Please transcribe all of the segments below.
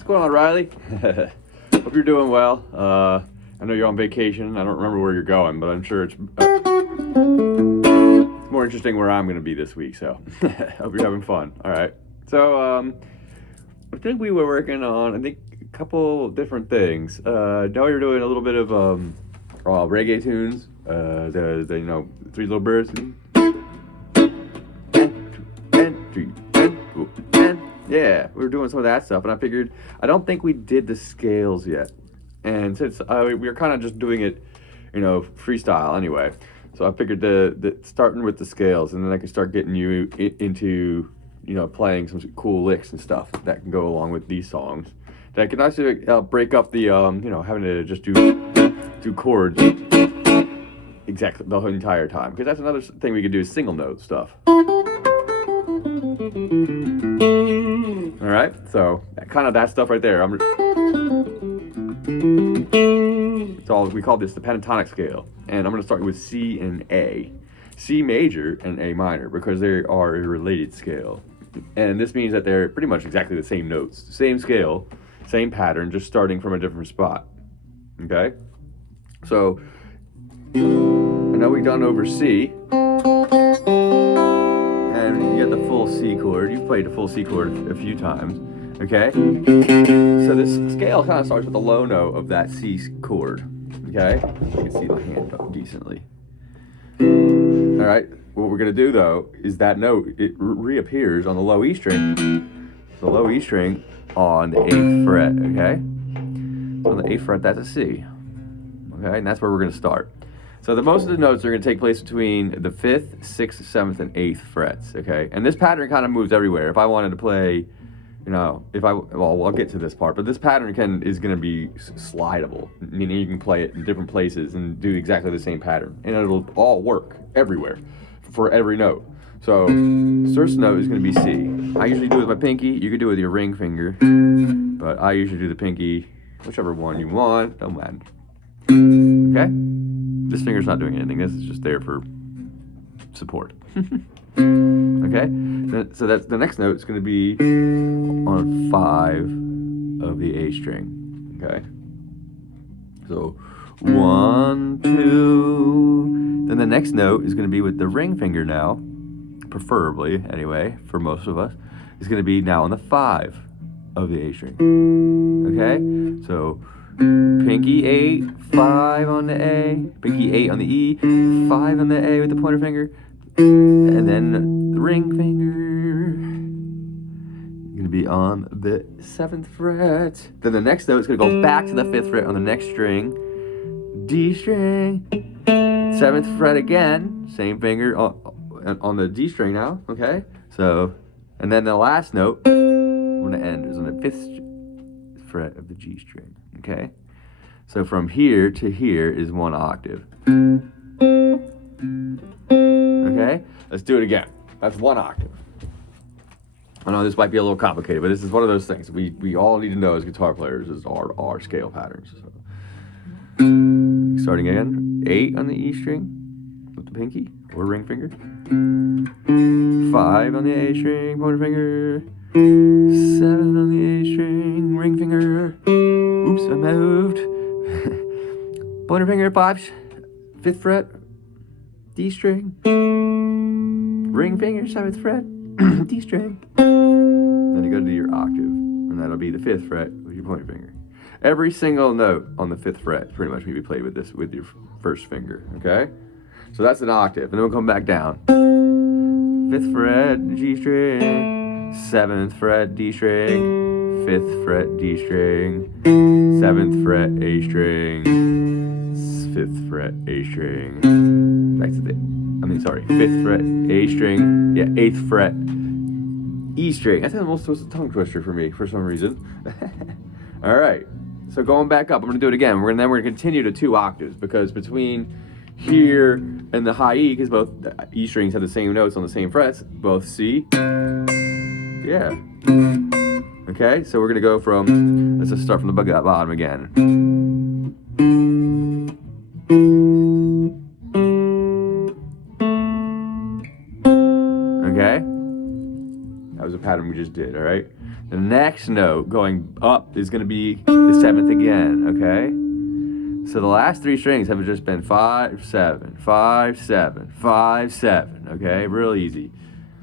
What's going on, Riley? Hope you're doing well. I know you're on vacation. I don't remember where you're going, but I'm sure it's more interesting where I'm going to be this week. So hope you're having fun. All right. So I think we were working on a couple different things. Now you're doing a little bit of reggae tunes. The Three Little Birds. Yeah, we were doing some of that stuff, and I figured I don't think we did the scales yet, and since we were kind of just doing it, freestyle anyway, so I figured the starting with the scales, and then I could start getting you into playing some cool licks and stuff that can go along with these songs. That can actually break up the having to just do chords exactly the whole entire time, because that's another thing we could do is single note stuff. All right, so kind of that stuff right there. We call this the pentatonic scale, and I'm going to start with C and A, C major and A minor, because they are a related scale, and this means that they're pretty much exactly the same notes, same scale, same pattern, just starting from a different spot. Okay, so I know we've done over C. And you get the full C chord. You've played the full C chord a few times, okay? So this scale kind of starts with the low note of that C chord, okay? You can see my hand up decently. All right, what we're gonna do though is that note, it reappears on the low E string, on the 8th fret, okay? So on the 8th fret, that's a C, okay? And that's where we're gonna start. So most of the notes are going to take place between the 5th, 6th, 7th, and 8th frets, okay? And this pattern kind of moves everywhere. If I wanted to play, I'll get to this part, but this pattern is going to be slidable, meaning you can play it in different places and do exactly the same pattern. And it'll all work everywhere for every note. So first note is going to be C. I usually do it with my pinky. You could do it with your ring finger, but I usually do the pinky, whichever one you want, don't matter. Okay? This finger's not doing anything. This is just there for support. Okay? So that's the next note is going to be on 5 of the A string. Okay? So 1, 2. Then the next note is going to be with the ring finger now, preferably anyway, for most of us, is going to be now on the 5 of the A string. Okay? So pinky 8, 5 on the A, pinky 8 on the E, 5 on the A with the pointer finger, and then the ring finger going to be on the 7th fret. Then the next note is going to go back to the 5th fret on the next string, D string, 7th fret again, same finger on the D string now, okay? So, and then the last note, I'm going to end, is on the 5th fret of the G string. Okay, so from here to here is 1 octave. Okay, let's do it again. That's 1 octave. I know this might be a little complicated, but this is one of those things we all need to know as guitar players is our scale patterns. So, starting again, 8 on the E string with the pinky or ring finger, 5 on the A string, pointer finger, 7 on the A string, ring finger. Oops, I moved. Pointer finger, 5, 5th fret, D string, ring finger, 7th fret, D string. Then you go to your octave, and that'll be the 5th fret with your pointer finger. Every single note on the 5th fret pretty much can be played with your first finger, okay? So that's an octave, and then we'll come back down. 5th fret, G string, 7th fret, D string, 5th fret, D string, 7th fret, A string, 5th fret, A string, back to the, 5th fret, A string, 8th fret, E string. That's almost a tongue twister for me for some reason. All right, so going back up, I'm gonna do it again. We're gonna continue to 2 octaves, because between here and the high E, because both E strings have the same notes on the same frets, both C, yeah. Okay, so we're gonna go from, let's just start from the bottom again. Okay, that was a pattern we just did, all right? The next note going up is going to be the 7th again, okay? So the last 3 strings have just been 5, 7, 5, 7, 5, 7, okay? Real easy.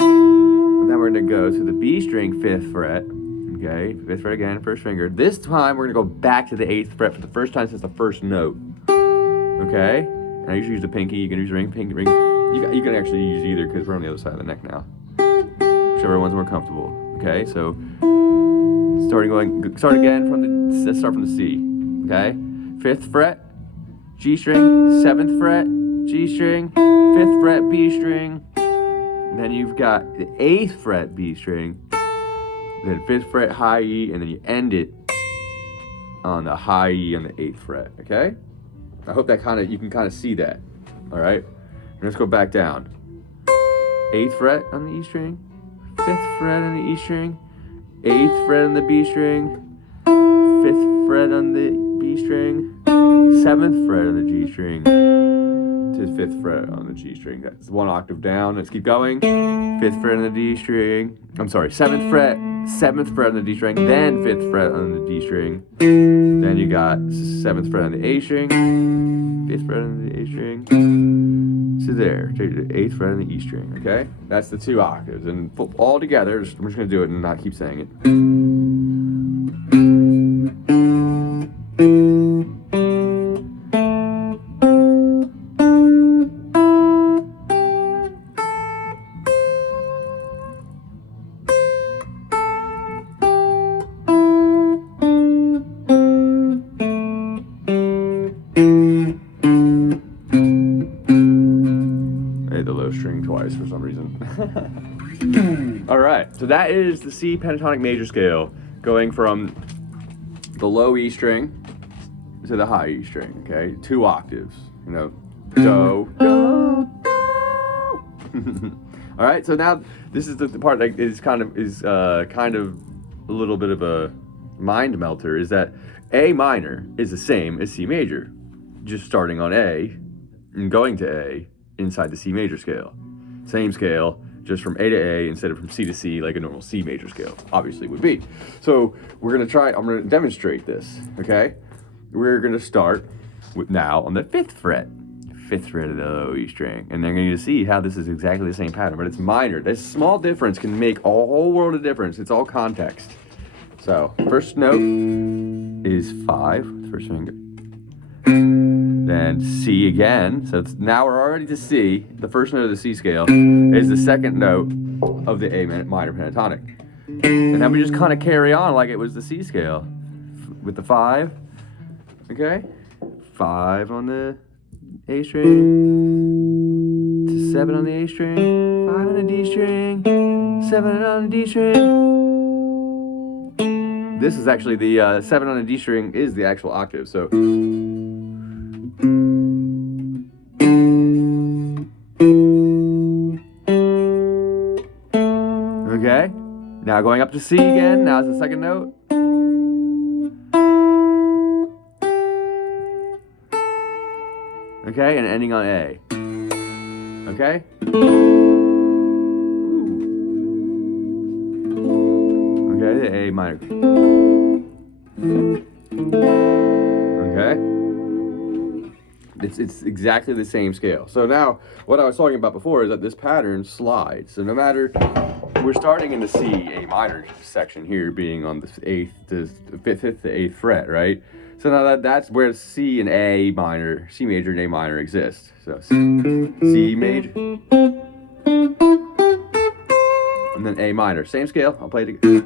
And then we're going to go to the B string 5th fret, okay? 5th fret again, first finger. This time we're going to go back to the 8th fret for the first time since the first note, okay? And I usually use the pinky. You can use ring, pinky, ring. You can actually use either because we're on the other side of the neck now. Whichever one's more comfortable, okay? So start again from the, let's start from the C, okay? 5th fret, G string, 7th fret, G string, 5th fret, B string, and then you've got the 8th fret, B string, then 5th fret, high E, and then you end it on the high E on the 8th fret, okay? I hope that you can kind of see that, all right? And let's go back down. 8th fret on the E string, 5th fret on the E string, 8th fret on the B string, 5th fret on the B string, 7th fret on the G string, to 5th fret on the G string. That's 1 octave down. Let's keep going. 5th fret on the D string. I'm sorry, 7th fret on the D string, then 5th fret on the D string. Then you got 7th fret on the A string, 5th fret on the A string. So there, take the 8th fret on the E string, okay? That's the 2 octaves. And all together, we're just gonna do it and not keep saying it. The low string twice for some reason. All right, so that is the C pentatonic major scale, going from the low E string to the high E string. Okay, 2 octaves. You know, do, do, do. All right, so now this is the part that is kind of a little bit of a mind melter. Is that A minor is the same as C major, just starting on A and going to A inside the C major scale. Same scale, just from A to A instead of from C to C like a normal C major scale obviously would be. So I'm gonna demonstrate this, okay? We're gonna start now on the 5th fret. 5th fret of the low E string. And then you're gonna see how this is exactly the same pattern, but it's minor. This small difference can make a whole world of difference. It's all context. So, first note is 5, first finger. Then C again, so now we're already to C. The first note of the C scale is the second note of the A minor pentatonic. And then we just kind of carry on like it was the C scale with the 5, okay? 5 on the A string, to 7 on the A string, 5 on the D string, 7 on the D string. This is actually the 7 on the D string is the actual octave, so. Okay, now going up to C again, now it's the second note. Okay, and ending on A. Okay? Okay, the A minor. Okay? It's exactly the same scale. So now, what I was talking about before is that this pattern slides. So no matter, we're starting in the C, A minor section here, being on the 8th to 5th to 8th fret, right? So now that's where C and A minor, C major and A minor exist. So C major, and then A minor. Same scale, I'll play it again.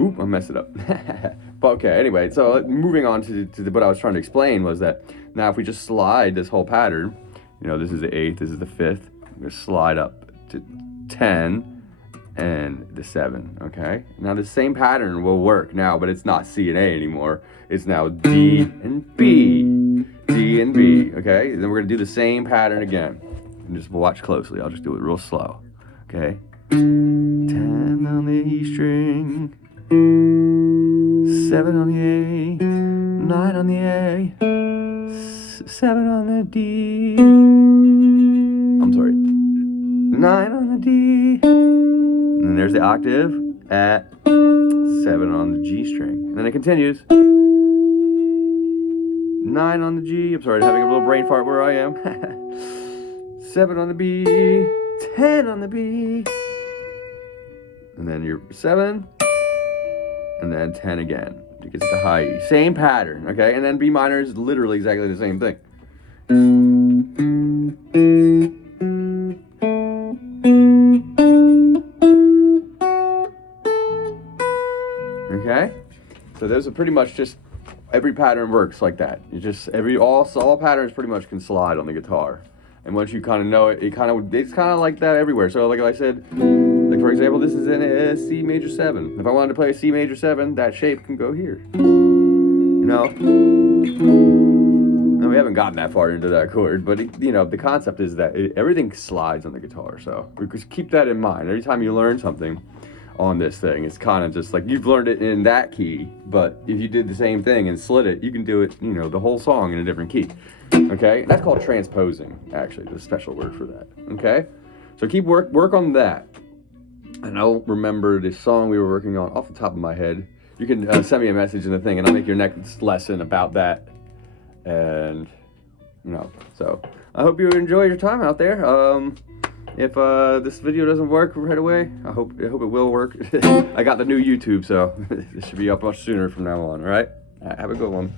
Oop, I messed it up. But okay, anyway, so moving on to what I was trying to explain was that now if we just slide this whole pattern, you know, this is the 8th, this is the 5th, I'm gonna slide up to 10, and the 7, okay? Now the same pattern will work now, but it's not C and A anymore. It's now D and B, D and B, okay? And then we're gonna do the same pattern again. And just watch closely, I'll just do it real slow, okay? 10 on the E string, 7 on the A, 9 on the A, 7 on the D. I'm sorry. 9 on the D. And then there's the octave at 7 on the G string. And then it continues. 9 on the G. I'm sorry, having a little brain fart where I am. 7 on the B. 10 on the B. And then you're 7. And then 10 again. You get to the high E. Same pattern, okay? And then B minor is literally exactly the same thing. Okay? So those are pretty much just, every pattern works like that. You just, all patterns pretty much can slide on the guitar. And once you kind of know it, it's kind of like that everywhere. So like I said, like for example, this is in a C major 7. If I wanted to play a C major 7, that shape can go here. You know? No, we haven't gotten that far into that chord, but you know, the concept is that everything slides on the guitar. So just keep that in mind. Every time you learn something on this thing, it's kind of just like you've learned it in that key, but if you did the same thing and slid it, you can do it, you know, the whole song in a different key. Okay, that's called transposing. Actually, there's a special word for that. Okay, so keep work on that. I don't remember the song we were working on off the top of my head. You can send me a message in the thing, and I'll make your next lesson about that. And you know, so I hope you enjoy your time out there. If this video doesn't work right away, I hope it will work. I got the new YouTube, so it should be up much sooner from now on. All right, have a good one.